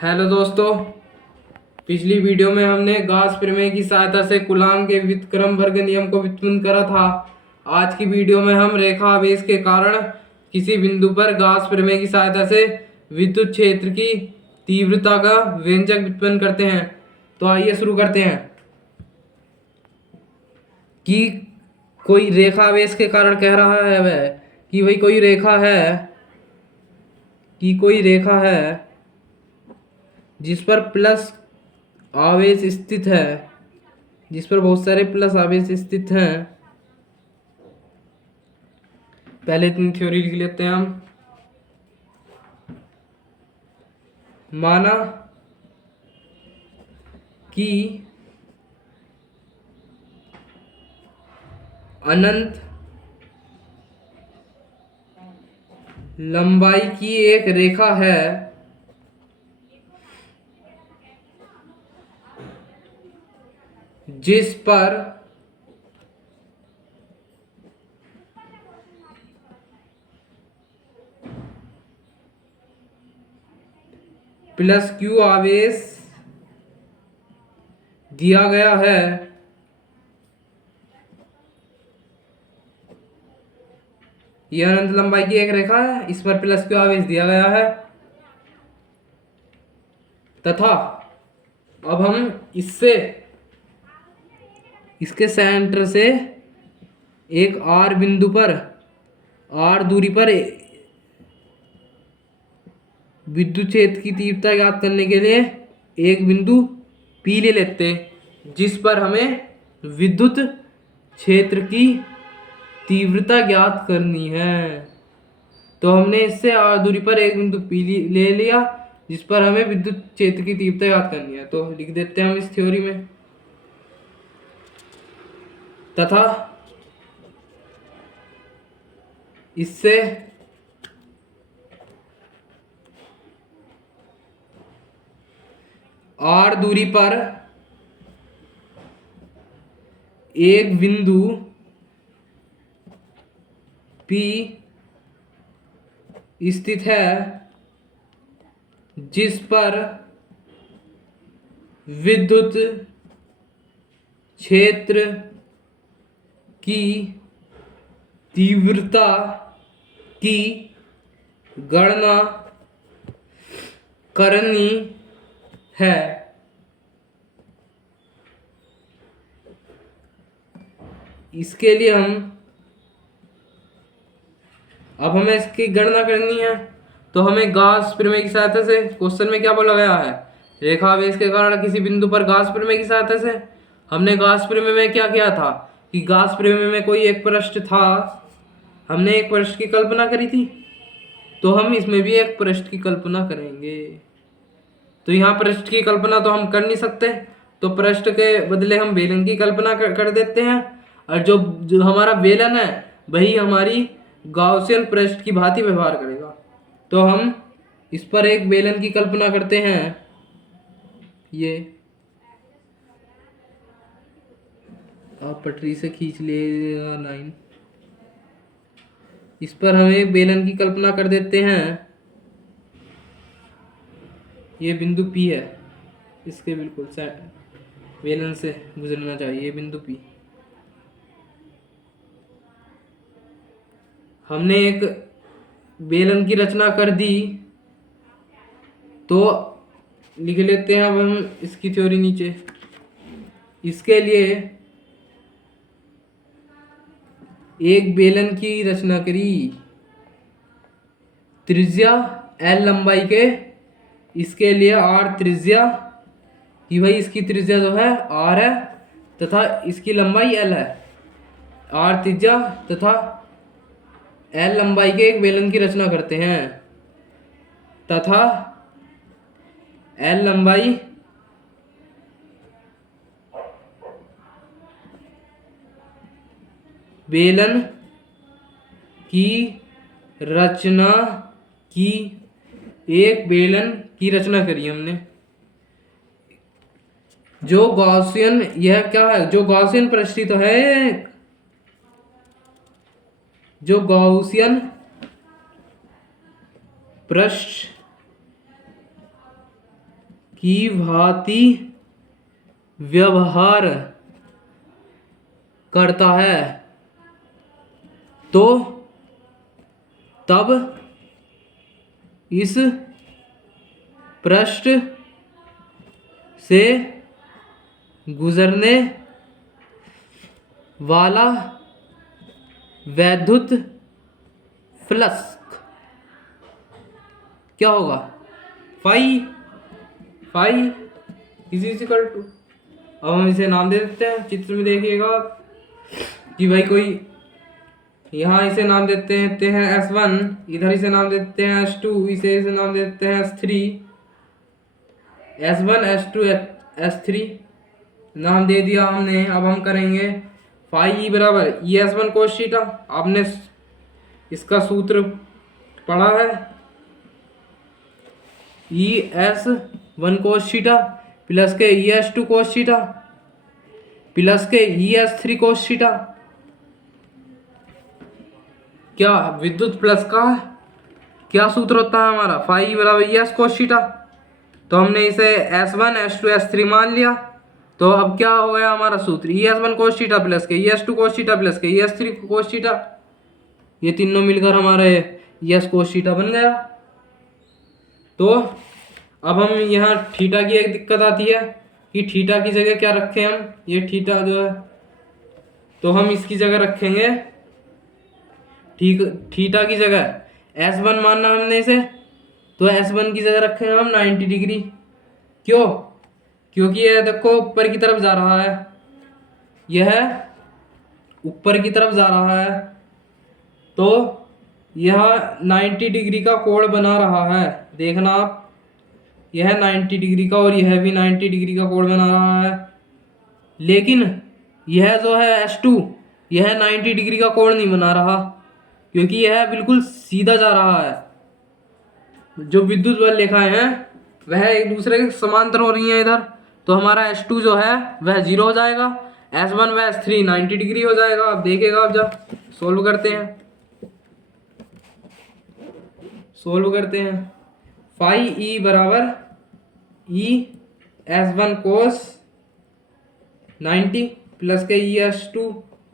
Hello दोस्तों। पिछली video में हमने गॉस प्रमेय की सहायता से कूलॉम के व्युत्क्रम वर्ग नियम को व्युत्पन्न करा था। आज की वीडियो में हम रेखा आवेश के कारण किसी बिंदु पर गॉस प्रमेय की सहायता से विद्युत क्षेत्र की तीव्रता का व्यंजक व्युत्पन्न करते हैं। तो आइए शुरू करते हैं कि कोई रेखा आवेश के कारण कह रहा है वह कि भाई कोई रेखा है जिस पर प्लस आवेश स्थित है, जिस पर बहुत सारे प्लस आवेश स्थित हैं। पहले इतनी थ्योरी लिख लेते हैं हम। माना कि अनंत लंबाई की एक रेखा है जिस पर प्लस क्यू आवेश दिया गया है। यह अनंत लंबाई की एक रेखा है, इस पर प्लस क्यू आवेश दिया गया है तथा अब हम इसके सेंटर से एक आर बिंदु पर, आर दूरी पर विद्युत क्षेत्र की तीव्रता ज्ञात करने के लिए एक बिंदु पी ले लेते, जिस पर हमें विद्युत क्षेत्र की तीव्रता ज्ञात करनी है। तो हमने इससे आर दूरी पर एक बिंदु पी ले लिया जिस पर हमें विद्युत क्षेत्र की तीव्रता ज्ञात करनी है। तो लिख देते हैं हम इस थ्योरी में, तथा इससे आर दूरी पर एक बिंदु P स्थित है जिस पर विद्युत क्षेत्र की तीव्रता की गणना करनी है। इसके लिए अब हमें इसकी गणना करनी है, तो हमें गॉस प्रमेय की सहायता से, क्वेश्चन में क्या बोला गया है, रेखा आवेश के कारण किसी बिंदु पर गॉस प्रमेय की सहायता से। हमने गॉस प्रमेय में क्या किया था कि गॉस प्रमेय में कोई एक पृष्ठ था, हमने एक पृष्ठ की कल्पना करी थी, तो हम इसमें भी एक पृष्ठ की कल्पना करेंगे। तो यहाँ पृष्ठ की कल्पना तो हम कर नहीं सकते, तो पृष्ठ के बदले हम बेलन की कल्पना कर देते हैं, और जो हमारा बेलन है वही हमारी गॉसियन पृष्ठ की भांति व्यवहार करेगा। तो हम इस पर एक बेलन की कल्पना करते हैं। ये आप पटरी से खींच लीजिएगा लाइन। इस पर हम एक बेलन की कल्पना कर देते हैं। ये बिंदु P है, इसके बिल्कुल बेलन से गुजरना चाहिए ये बिंदु P। हमने एक बेलन की रचना कर दी, तो लिख लेते हैं अब हम इसकी थ्योरी नीचे। इसके लिए एक बेलन की रचना करी, त्रिज्या L लंबाई के, इसके लिए R त्रिज्या कि भाई इसकी त्रिज्या जो है R है तथा इसकी लंबाई L है। R त्रिज्या तथा L लंबाई के एक बेलन की रचना करते हैं, तथा L लंबाई बेलन की रचना की, एक बेलन की रचना करी हमने। जो गॉसियन, यह क्या है, जो गॉसियन पृष्ठ तो है, जो गॉसियन पृष्ठ की भांति व्यवहार करता है तो तब इस पृष्ठ से गुजरने वाला वैद्युत फ्लक्स क्या होगा? फाई इज इक्वल टू, अब हम इसे नाम दे देते हैं। चित्र में देखिएगा कि भाई कोई यहाँ इसे नाम देते हैं S1, इधर इसे नाम देते हैं S2, इसे नाम देते हैं S3, S1 S2 S3 नाम दे दिया हमने। अब हम करेंगे फाई बराबर ई S1 कोस थीटा। आपने इसका सूत्र पढ़ा है, ES1 कोस थीटा प्लस के ES2 कोस थीटा प्लस के ES3 कोस थीटा। क्या विद्युत प्लस का क्या सूत्र होता है हमारा? फाई बराबर ES कोस थीटा। तो हमने इसे S1 S2 S3 मान लिया। तो अब क्या हो गया हमारा सूत्र? ES1 कोस थीटा प्लस के ES2 कोस थीटा प्लस के ES3 कोस थीटा। ये तीनों मिलकर हमारे ES कोस थीटा बन गया। तो अब हम यहाँ थीटा की एक दिक्कत आती है कि थीटा की जगह क्या रखें हम? ये थीटा जो है तो हम इसकी जगह रखेंगे, ठीक, थीटा की जगह S1 मानना हमने इसे, तो S1 की जगह रखेंगे हम 90 डिग्री। क्यों? क्योंकि यह देखो ऊपर की तरफ जा रहा है, यह ऊपर की तरफ जा रहा है, तो यह 90 डिग्री का कोण बना रहा है। देखना आप, यह 90 डिग्री का और यह भी 90 डिग्री का कोण बना रहा है। लेकिन यह जो है S2, यह 90 डिग्री का कोण नहीं बना रहा, क्योंकि यह बिल्कुल सीधा जा रहा है। जो विद्युत बल रेखाएं हैं वह एक दूसरे के समांतर हो रही हैं इधर, तो हमारा S2 जो है वह 0 हो जाएगा, S1 व S3 90 डिग्री हो जाएगा। अब देखिएगा, अब जब सोल्व करते हैं फाई ई बराबर ES1 कोस 90 प्लस के ES2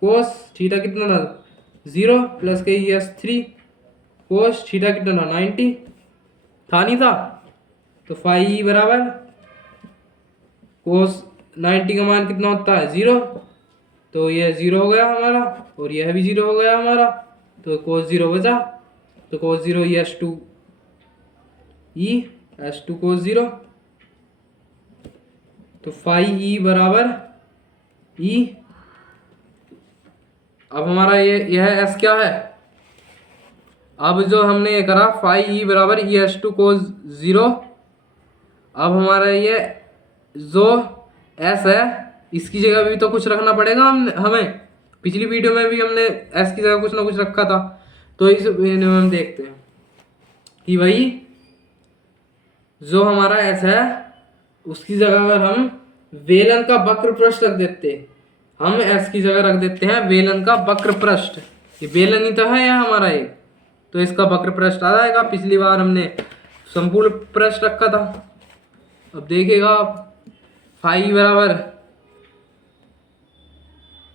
कोस थीटा कितना था? 0 प्लस के ES3 कोस थीटा कितना था? 90 था, नहीं था? तो फाई ई बराबर कोस 90 का मान कितना होता है? 0। तो यह 0 हो गया हमारा और यह भी 0 हो गया हमारा, तो कोस 0 बचा। तो कोस 0 ES2 कोस 0। तो फाई ई बराबर ई, अब हमारा यह S क्या है? अब जो हमने ये करा फाई ई बराबर ES2 कोस 0, अब हमारा ये जो S है इसकी जगह भी तो कुछ रखना पड़ेगा हमें। पिछली वीडियो में भी हमने S की जगह कुछ ना कुछ रखा था, तो इस वीडियो में हम देखते हैं कि भाई जो हमारा S है उसकी जगह अगर हम वेलन का वक्र पृष्ठ रख देते, हम S की जगह रख देते हैं वेलन का वक्र पृष्ठ। ये वेलन ही तो है यह हमारा एक, तो इसका वक्र पृष्ठ आ जाएगा। पिछली बार हमने संपूर्ण पृष्ठ रखा था। अब देखिएगा आप, फाई बराबर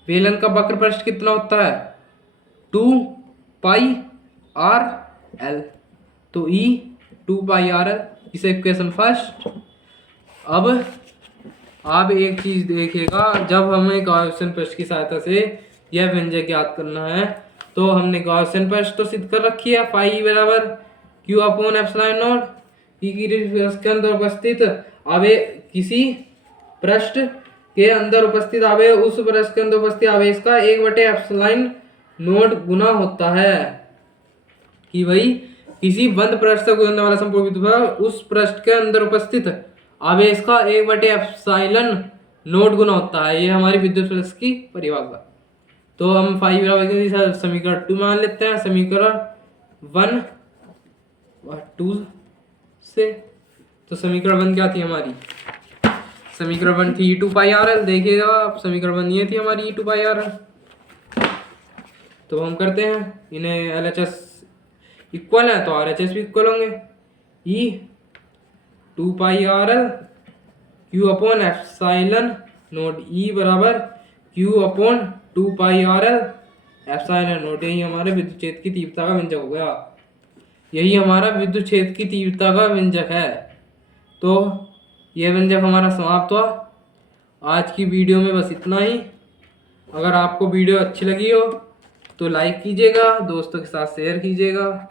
वेलन का वक्र पृष्ठ कितना होता है? 2πrl। तो E 2πrl, इसे इक्वेशन फर्स्ट। अब आप एक चीज देखिएगा, जब हमें गॉसियन पृष्ठ की सहायता से यह व्यंजक ज्ञात करना है, तो हमने गॉसियन पृष्ठ तो सिद्ध कर रखी है, फाई बराबर q upon epsilon not. P की के अंदर उपस्थित आवेश, किसी पृष्ठ के अंदर उपस्थित आवेश उस पृष्ठ के अंदर उपस्थित आवेश का 1/एप्सिलॉन नॉट गुना होता है। कि भाई किसी बंद पृष्ठ से गुजरने वाला संपूर्ण विद्युत प्रवाह उस पृष्ठ के अंदर उपस्थित आवेश का 1/एप्सिलॉन नॉट गुना होता है। ये हमारी विद्युत फ्लक्स की परिभाषा। तो हम फाई बराबर समीकरण 2 मान लेते हैं, समीकरण 1 और 2 से। तो समीकरण 1 क्या थी हमारी? समीकरण 1 थी E2πrl। देखिएगा आप, समीकरण 1 ये थी हमारी E2πrl। तो हम करते हैं, इन्हें LHS इक्वल है तो RHS भी इक्वल होंगे। E 2πrl Q upon epsilon naught E बराबर Q upon 2πRL epsilon note. यही हमारे विद्युत क्षेत्र की तीव्रता का व्यंजक हो गया। यही हमारा विद्युत क्षेत्र की तीव्रता का व्यंजक है। तो यह व्यंजक हमारा समाप्त हुआ। आज की वीडियो में बस इतना ही। अगर आपको वीडियो अच्छी लगी हो तो लाइक कीजिएगा, दोस्तों के साथ शेयर कीजिएगा।